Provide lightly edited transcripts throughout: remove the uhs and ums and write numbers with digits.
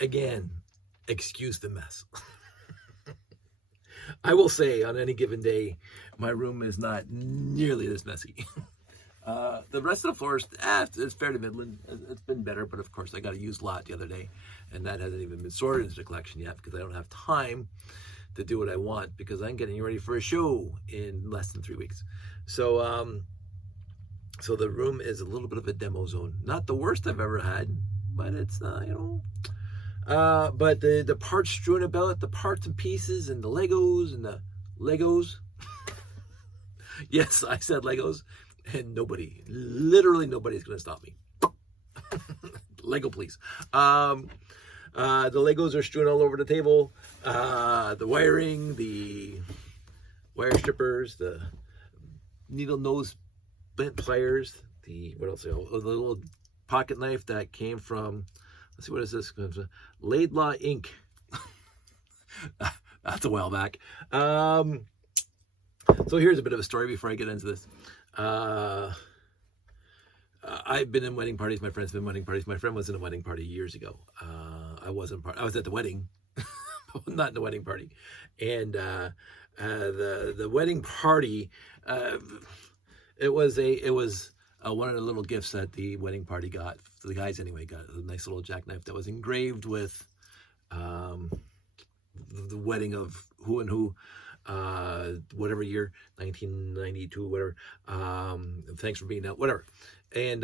again, excuse the mess. I will say on any given day, my room is not nearly this messy. The rest of the floor is fairly midland. It's been better, but of course I got a used lot the other day, and that hasn't even been sorted into the collection yet because I don't have time to do what I want because I'm getting ready for a show in less than 3 weeks. So, so the room is a little bit of a demo zone. Not the worst I've ever had, but it's but the parts strewn about, the parts and pieces, and the Legos. Yes, I said Legos, and literally nobody's gonna stop me. Lego, please. The Legos are strewn all over the table. The wiring, the wire strippers, the needle nose bent pliers, the little pocket knife that came from. Let's see, what is this? Laidlaw Inc. That's a while back. So here's a bit of a story before I get into this. I've been in wedding parties. My friend's been in wedding parties. My friend was in a wedding party years ago. I was at the wedding, not in the wedding party. And the wedding party, it was one of the little gifts that the wedding party got. The guys anyway got a nice little jackknife that was engraved with the wedding of who and who, whatever year, 1992, whatever. Thanks for being out, whatever. And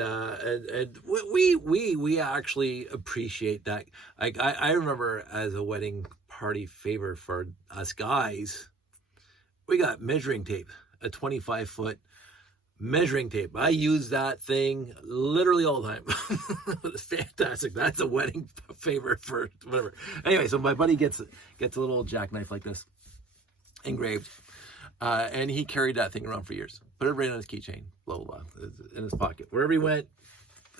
we actually appreciate that. I remember as a wedding party favor for us guys, we got measuring tape, a 25-foot measuring tape. I use that thing literally all the time. It's fantastic. That's a wedding favor for whatever. Anyway, so my buddy gets a little jackknife like this, engraved, and he carried that thing around for years. Put it right on his keychain, blah blah blah, in his pocket, wherever he went.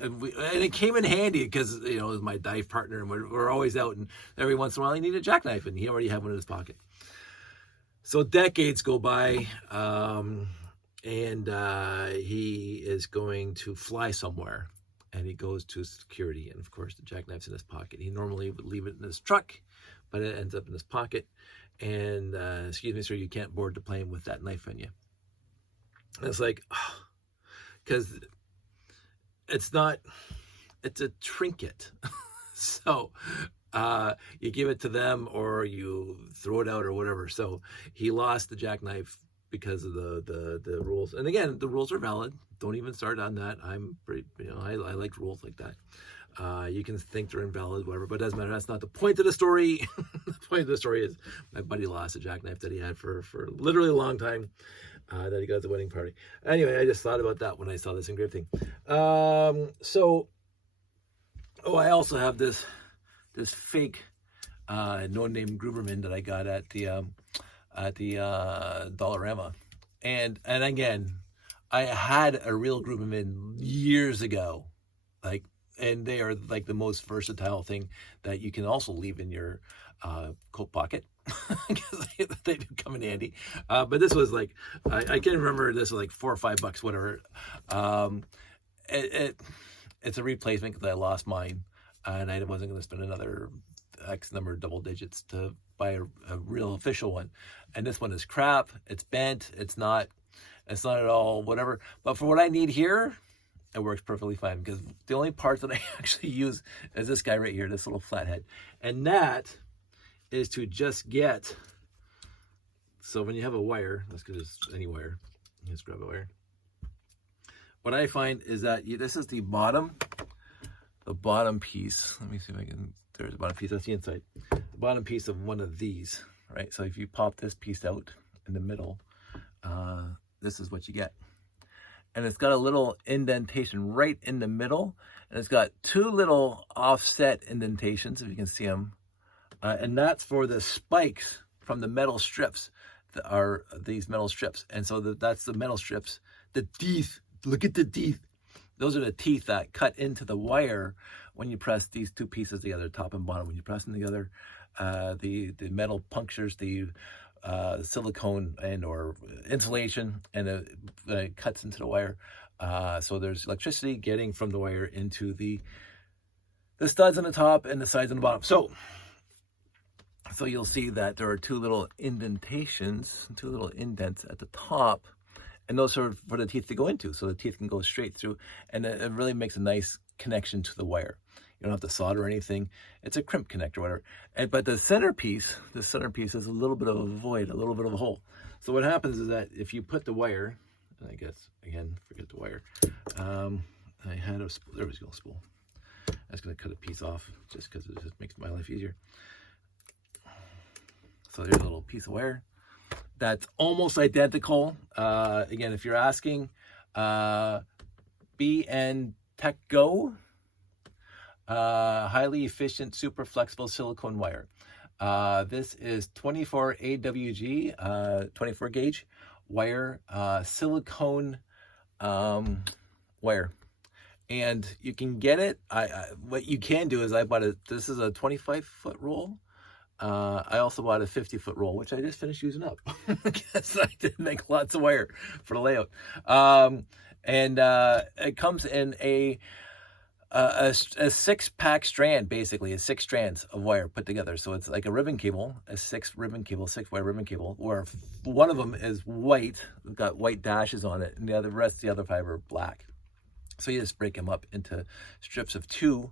And it came in handy because it was my dive partner, and we're always out, and every once in a while he needed a jackknife, and he already had one in his pocket. So decades go by. And he is going to fly somewhere, and he goes to security, and of course the jackknife's in his pocket. He normally would leave it in his truck, but it ends up in his pocket. And excuse me, sir, you can't board the plane with that knife on you. And it's like, because it's a trinket. So you give it to them or you throw it out or whatever. So he lost the jackknife because of the rules. And again, the rules are valid. Don't even start on that. I'm pretty, I like rules like that. You can think they're invalid, whatever, but it doesn't matter. That's not the point of the story. The point of the story is my buddy lost a jackknife that he had for literally a long time, that he got at the wedding party. Anyway, I just thought about that when I saw this engraved thing. I also have this fake no-name Gruberman that I got at the Dollarama, and again, I had a real Gruberman years ago, and they are like the most versatile thing that you can also leave in your coat pocket because they do come in handy. But this was like, I can remember this was like $4 or $5, whatever. It's a replacement because I lost mine, and I wasn't going to spend another X number of double digits to buy a real official one. And this one is crap. It's bent. It's not at all whatever. But for what I need here, it works perfectly fine because the only parts that I actually use is this guy right here, this little flathead. And that is to just get, so when you have a wire, let's get this, any wire, let's grab a wire. What I find is that this is the bottom piece. Let me see if I can, there's the bottom piece, that's the inside. The bottom piece of one of these, right? So if you pop this piece out in the middle, this is what you get. And it's got a little indentation right in the middle, and it's got two little offset indentations, if you can see them, and that's for the spikes from the metal strips that are these metal strips. And so that's the metal strips. The teeth, look at the teeth. Those are the teeth that cut into the wire when you press these two pieces together, top and bottom. When you press them together, the metal punctures the silicone and or insulation, and it cuts into the wire. So there's electricity getting from the wire into the the studs on the top and the sides on the bottom. So you'll see that there are two little indentations, two little indents at the top, and those are for the teeth to go into, so the teeth can go straight through, and it really makes a nice connection to the wire. You don't have to solder or anything. It's a crimp connector, whatever. But the centerpiece is a little bit of a void, a little bit of a hole. So what happens is that if you put the wire, and I guess, again, forget the wire. I had a spool, there was a spool. I was gonna cut a piece off just because it just makes my life easier. So there's a little piece of wire that's almost identical. Again, if you're asking, BN Tech Go, highly efficient, super flexible silicone wire. This is 24 AWG, 24 gauge wire, silicone wire. And you can get it. What you can do is I bought this is a 25-foot roll. I also bought a 50-foot roll, which I just finished using up because I did make lots of wire for the layout. It comes in a 6-pack strand, basically, is 6 strands of wire put together. So it's like a ribbon cable, a 6-wire ribbon cable, where one of them is white, got white dashes on it, and the other fiber black. So you just break them up into strips of 2,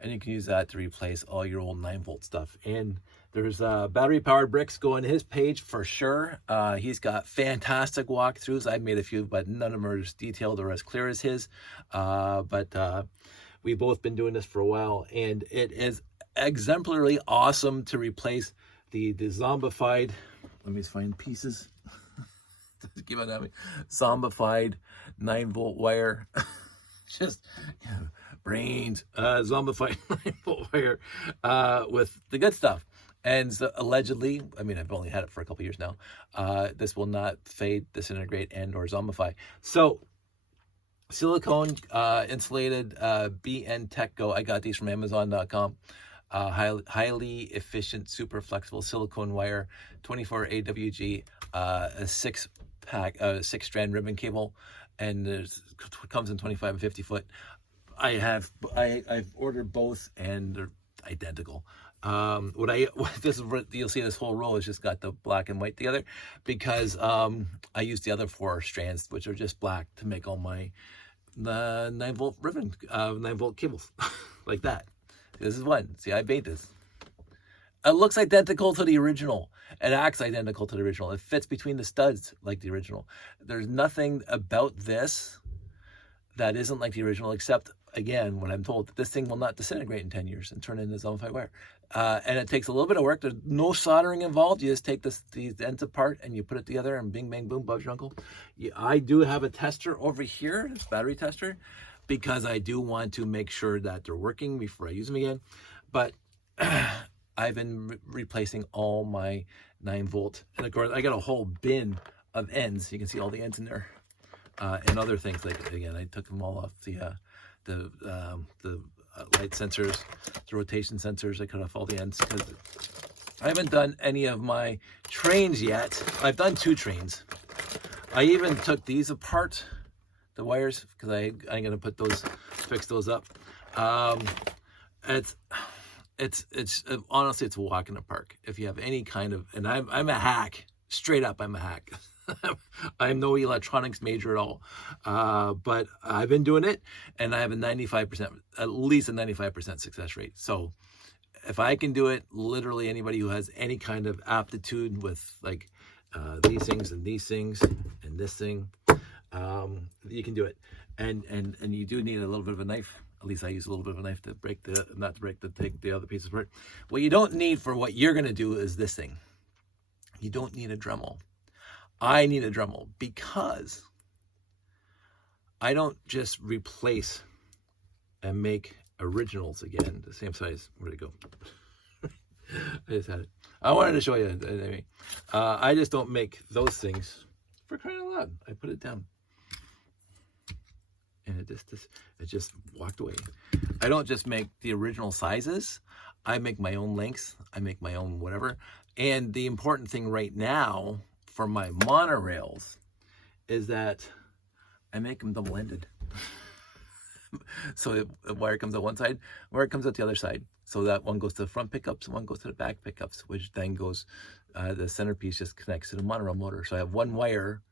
and you can use that to replace all your old 9-volt stuff. And there's battery-powered bricks go on his page for sure. He's got fantastic walkthroughs. I've made a few, but none of them are as detailed or as clear as his. We've both been doing this for a while, and it is exemplarily awesome to replace the zombified, let me just find pieces. Give it at me. Zombified 9-volt wire. Just brains. Zombified 9-volt wire with the good stuff. And so allegedly, I mean, I've only had it for a couple years now. This will not fade, disintegrate, and or zombify. So silicone insulated BN Tech Go. I got these from Amazon.com. Highly efficient, super flexible silicone wire, 24 AWG, a 6-pack, 6-strand ribbon cable, and it comes in 25 and 50 foot. I've ordered both, and they're identical. This is what you'll see. This whole row has just got the black and white together because I used the other 4 strands, which are just black, to make all my 9-volt ribbon, 9-volt cables like that. This is one. See, I made this. It looks identical to the original. It acts identical to the original. It fits between the studs like the original. There's nothing about this that isn't like the original, except, again, what I'm told, that this thing will not disintegrate in 10 years and turn into zombified wire. And it takes a little bit of work. There's no soldering involved. You just take these ends apart and you put it together, and bing, bang, boom, Bob's your uncle. I do have a tester over here, this battery tester, because I do want to make sure that they're working before I use them again. But I've been replacing all my 9-volt. And of course, I got a whole bin of ends. You can see all the ends in there. And other things, like, again, I took them all off the light sensors, the rotation sensors. I cut off all the ends because I haven't done any of my trains yet. I've done 2 trains. I even took these apart, the wires, because I'm gonna fix those up. It's honestly, it's a walk in the park. If you have any kind of, and I'm a hack, straight up, I'm a hack. I'm no electronics major at all, but I've been doing it, and I have a 95%, at least a 95% success rate. So if I can do it, literally anybody who has any kind of aptitude with like these things and these things and this thing, you can do it. And you do need a little bit of a knife. At least I use a little bit of a knife to break take the other pieces apart. What you don't need for what you're gonna do is this thing. You don't need a Dremel. I need a Dremel because I don't just replace and make originals again, the same size. Where'd it go? I just had it. I wanted to show you. Anyway, I just don't make those things for crying out loud. I put it down, and it just walked away. I don't just make the original sizes. I make my own lengths. I make my own whatever. And the important thing right now for my monorails is that I make them double-ended. So the wire comes out one side, wire comes out the other side. So that one goes to the front pickups, one goes to the back pickups, which then goes, the centerpiece just connects to the monorail motor. So I have one wire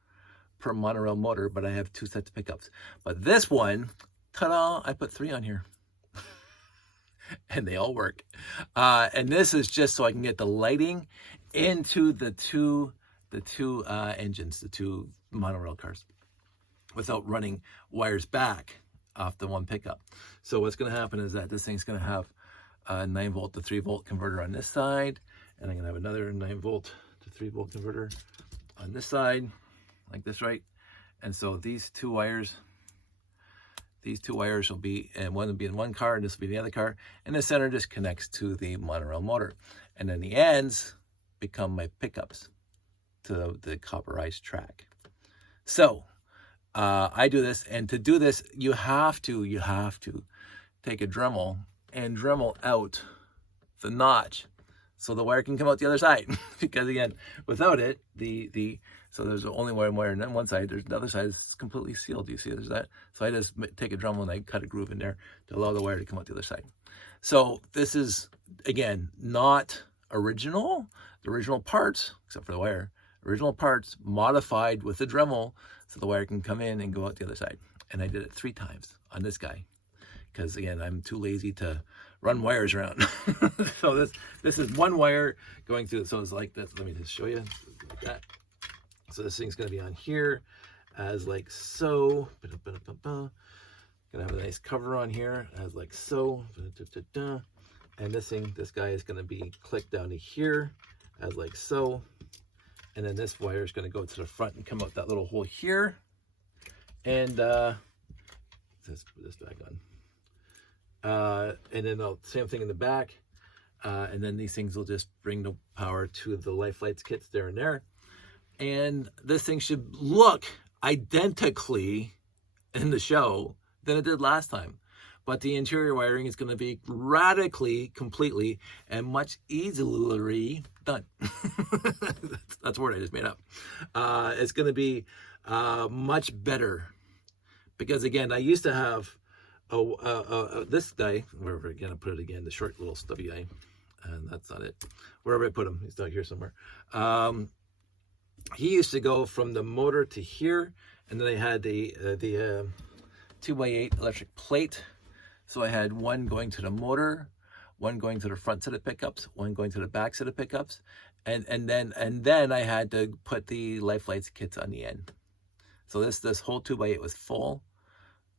per monorail motor, but I have 2 sets of pickups. But this one, ta-da, I put 3 on here. And they all work. And this is just so I can get the lighting into the two engines, the 2 monorail cars, without running wires back off the one pickup. So what's going to happen is that this thing's going to have a 9 volt to 3 volt converter on this side, and I'm going to have another 9 volt to 3 volt converter on this side, like this, right? And so these two wires will be, and one will be in one car, and this will be in the other car, and the center just connects to the monorail motor. And then the ends become my pickups to the copperized track. So I do this, and to do this, you have to take a Dremel and Dremel out the notch so the wire can come out the other side. Because again, without it, so there's only one wire on one side, there's the other side is completely sealed. Do you see there's that? So I just take a Dremel and I cut a groove in there to allow the wire to come out the other side. So this is, again, not original. The original parts, except for the wire, original parts modified with the Dremel so the wire can come in and go out the other side. And I did it 3 times on this guy, because again, I'm too lazy to run wires around. So this is one wire going through. So it's like this. Let me just show you like that. So this thing's going to be on here as like so. Gonna have a nice cover on here as like so. And this guy is going to be clicked down to here as like so. And then this wire is going to go to the front and come out that little hole here. And let's put this back on. And then the same thing in the back. And then these things will just bring the power to the life lights kits there and there. And this thing should look identically in the show than it did last time. But the interior wiring is going to be radically, completely, and much easily done. That's a word I just made up. It's going to be much better. Because again, I used to have this guy, wherever again, I put it again, the short little stubby guy. And that's not it. Wherever I put him, he's down here somewhere. He used to go from the motor to here, and then I had the 2x8 electric plate. So I had one going to the motor, one going to the front set of pickups, one going to the back set of pickups, and then I had to put the life lights kits on the end. So this whole 2x8 was full,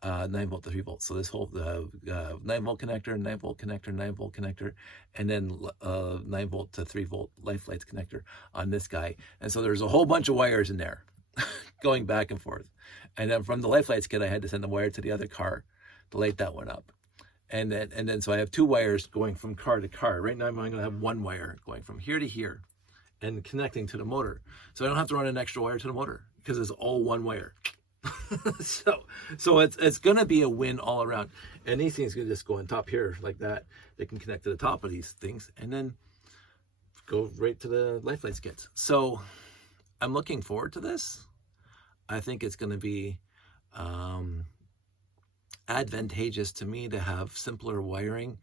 9 volt to 3 volts. So this whole 9 volt connector, 9 volt connector, 9 volt connector, and then 9 volt to 3 volt life lights connector on this guy. And so there's a whole bunch of wires in there going back and forth. And then from the life lights kit, I had to send the wire to the other car to light that one up. And then so I have 2 wires going from car to car. Right now I'm going to have 1 wire going from here to here and connecting to the motor. So I don't have to run an extra wire to the motor because it's all 1 wire. so it's going to be a win all around. And these things can just go on top here like that. They can connect to the top of these things and then go right to the life lights kits. So I'm looking forward to this. I think it's going to be advantageous to me to have simpler wiring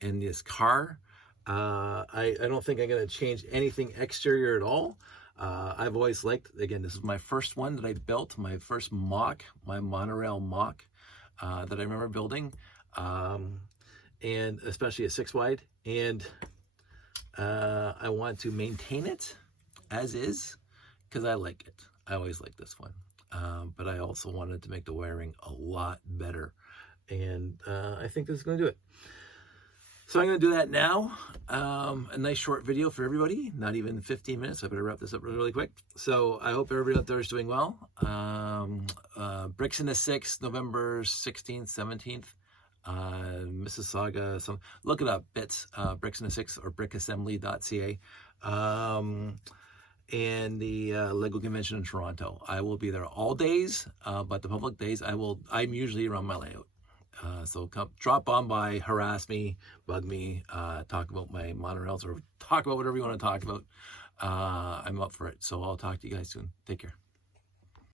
in this car. I don't think I'm going to change anything exterior at all. I've always liked, again, this is my first one that I built, my first mock, my monorail mock that I remember building, and especially a 6-wide, and I want to maintain it as is because I like it. I always like this one, but I also wanted to make the wiring a lot better. And I think this is going to do it. So I'm going to do that now. A nice short video for everybody. Not even 15 minutes. I better wrap this up really, really quick. So I hope everybody out there is doing well. Bricks in the 6th, November 16th, 17th. Mississauga. Look it up. Bits. Bricks in the 6th or brickassembly.ca. And the Lego convention in Toronto. I will be there all days, but the public days I'm usually around my layout. So come drop on by, harass me, bug me, talk about my monorails, or talk about whatever you want to talk about. I'm up for it. So I'll talk to you guys soon. Take care.